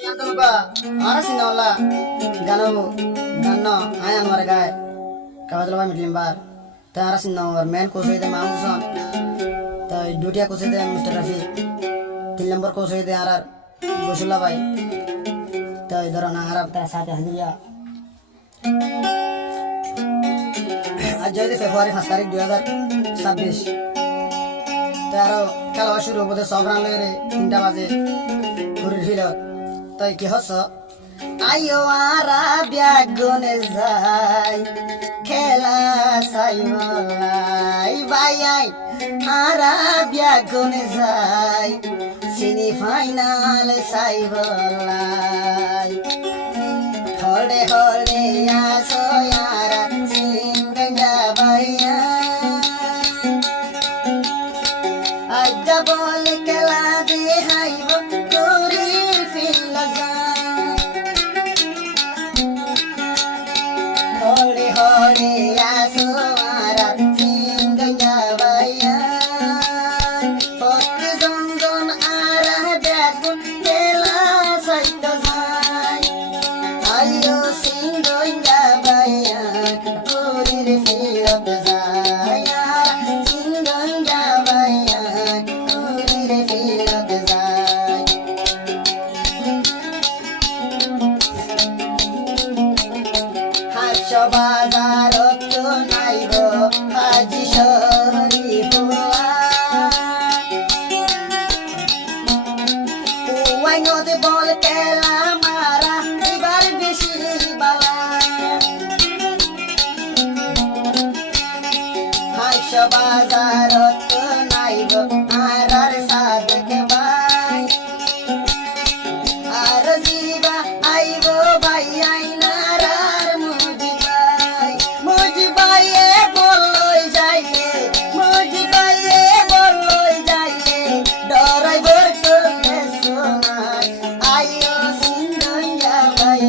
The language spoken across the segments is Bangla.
Yang kelupa, orang sih nolak, gano, gano, ayam mereka, kawat lupa mitlimbar, tapi orang sih nolak, main khusus itu Mahmudson, tapi dunia khusus itu Mr. Rafi, tilambar khusus itu orang Boshula Bay, tapi dorong Arab terasa hadiah. আজ যদি ফেব্রুয়ারি 5 তারিখ 2026 তার খেলা শুরু হতে সব রান লেগে 3টা বাজে ঘুরির ফিলত তাই কি হস আইও আরা ব্যাগুনে যাই খেলা সাইমালাই ভাই আই আরা ব্যাগুনে যাই সেমি ফাইনাল সাইবলাই হলে হলে আসো यारा সিংগা ভাইয়া আজ্জা বলে খেলা দে হাইব তোরে ফিলজা হলে হলে আসো यारा সিংগা ভাইয়া পথে জনজন আরা বেগুন খেলা সাইতো যায় আইও সিংগা ভাইয়া কুরির ফিলত যায় সিংগা ভাইয়া কুরির ফিলত যায় হাট বাজারত নাইব হাজি শহরি হুয়া ওয়াই নদে বল খেলা মারা এবার বেশি বালা হাট বাজারত নাইব আরার সাদেক ভাই আর জিবা আইব ভাই আইনারার মুজি ভাই এ বলই যাইয়ে মুজি ভাই এ বলই যাইয়ে ডরাইবর তোকে শোনাই আইও সিংগা ভাই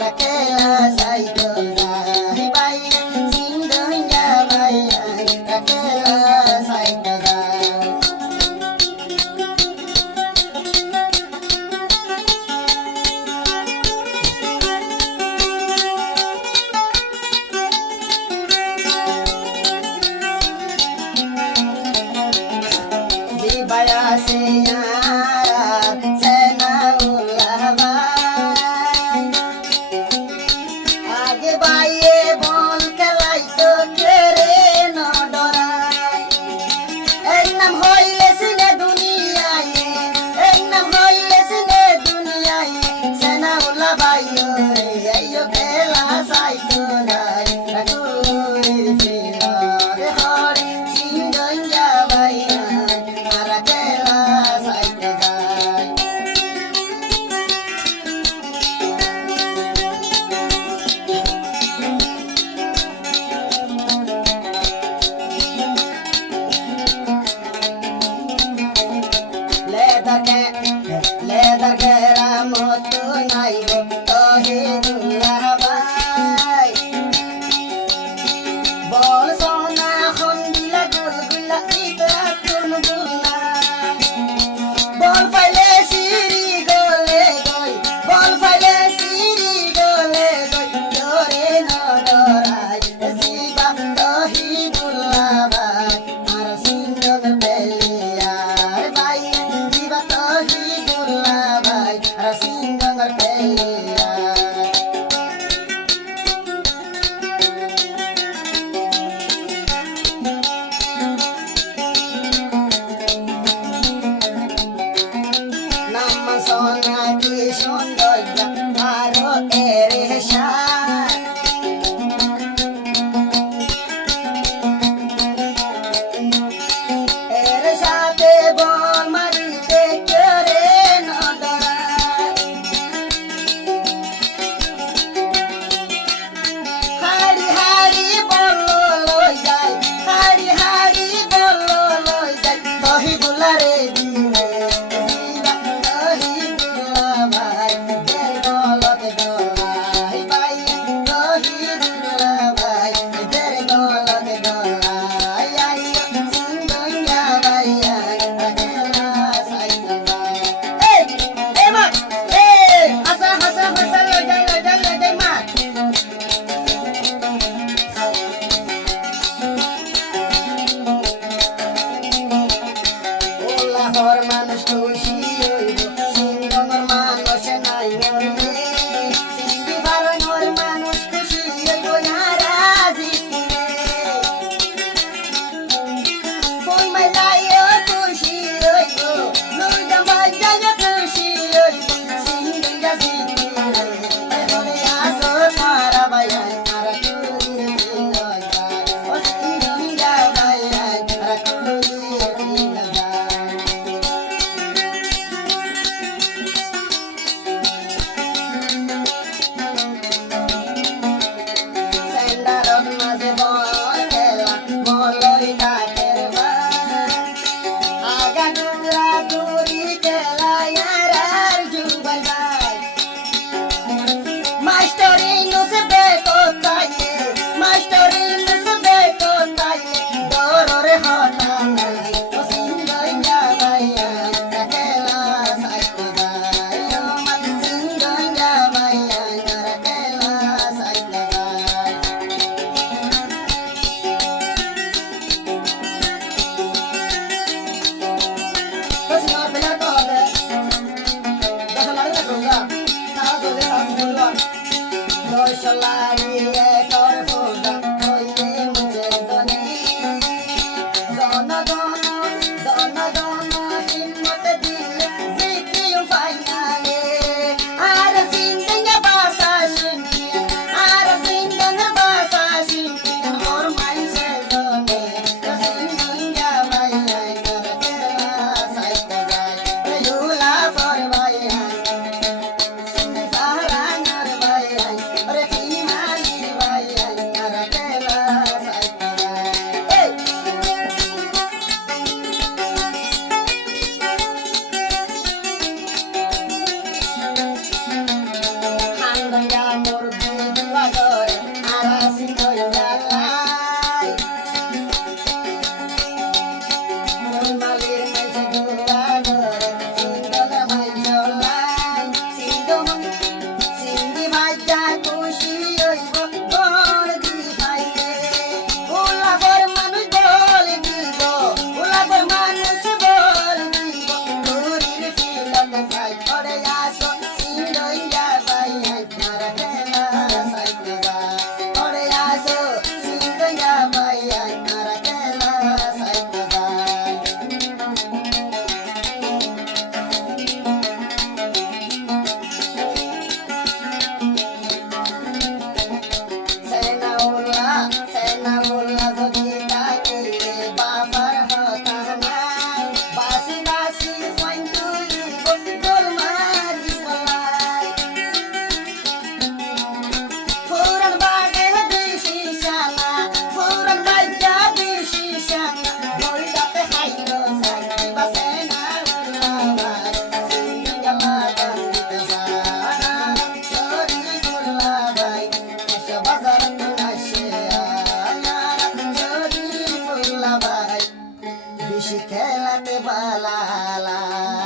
রাখেলা সাইতো যাই ভাই সিংগা ভাই রাখেলা সাইতো যাই Dibaya se yara sena ulahai Age baye bol kelai to kere no dorai Ek nam hoile sine duniyaye Ek nam hoile sine duniyaye Sena ulahai ayo kela sai to dai Rakuri fila de hore singa bhaiya ara kela sai to dai leather ke ramotu naibo tohi dullabai bol sona khondila gulgula itra kun gulna bol faile siri gole goi bol faile siri gole goi dore no dorai ziba tohi dullabai ar sindor peliyar bai ziba tohi dullabai ar sindor peliyar